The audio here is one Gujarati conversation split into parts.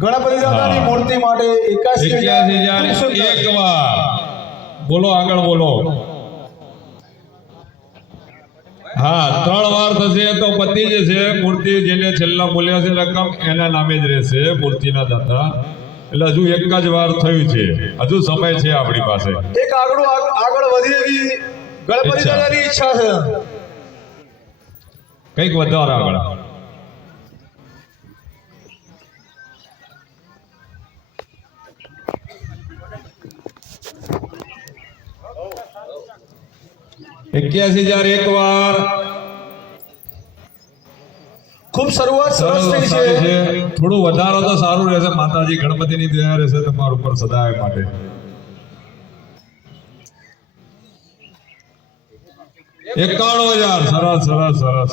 ગણપતિ દાદાની મૂર્તિ માટે 81,000 એક વાર બોલો, આગળ બોલો. હા, 3 વાર થશે તો પતિ જે છે મૂર્તિ જેને છેલ્લા મૂલ્ય છે રકમ એના નામે જ રહેશે મૂર્તિના દાતા. એટલે હજુ એક જ વાર થયું છે, હજુ સમય છે આપણી પાસે. એક આગળ વધી એવી ગણપતિ દાદાની ઈચ્છા છે. કઈક વધારે આગળ. ₹81,000 એક વાર. ખૂબ શરૂઆત સરસ થઈ છે. થોડું વધારો તો સારું રહેશે. માતાજી ગણપતિની દયા રહેશે તમારા ઉપર સદાય માટે. ₹91,000. સરસ સરસ સરસ.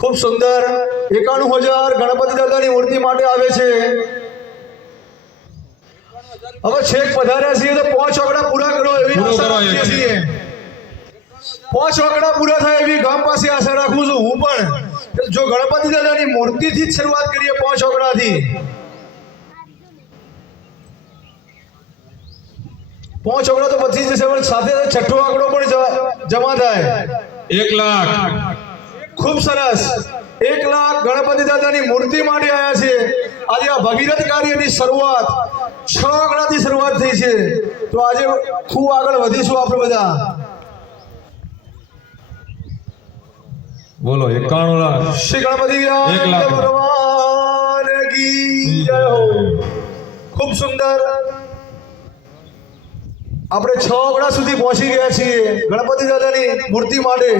ખૂબ સુંદર. 91,000 ગણપતિ દાદાની મૂર્તિ માટે આવે છે. હવે છેક પધાર્યા છીએ તો 5 આંકડા પૂરા કરો એવી આશા રાખીએ છીએ. 5 આંકડા પૂરા થાય એવી ગામ પાસે આશા રાખું છું હું પણ. જો ગણપતિ દાદાની મૂર્તિથી જ શરૂઆત કરીએ 5 આંકડાથી. 5 આંકડા તો પછી જશે, પણ સાથે છઠ્ઠો આંકડો પણ જમા થાય. 1 લાખ. ખૂબ સરસ. 1 લાખ ગણપતિ દાદાની મૂર્તિ માટે આવ્યા છે. આજે આ ભગીરથ કાર્યની શરૂઆત 6 આંકડાથી શરૂઆત થઈ છે. તો આજે ખૂબ આગળ વધીશું આપણે બધા. બોલો 91 લાખ. શ્રી ગણપતિ 1 લાખ. ભગવાન કી જય હો. ખૂબ સુંદર. આપણે 6 આંકડા સુધી પહોંચી ગયા છીએ ગણપતિ દાદાની મૂર્તિ માટે.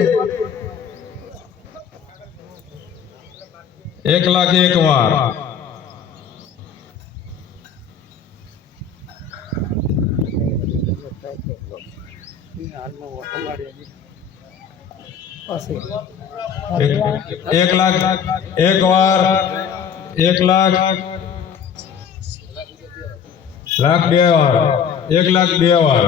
1 લાખ એક વાર. એક લાખ એક વાર. 1 લાખ. લાખ 2 વાર. 1 લાખ 2 વાર.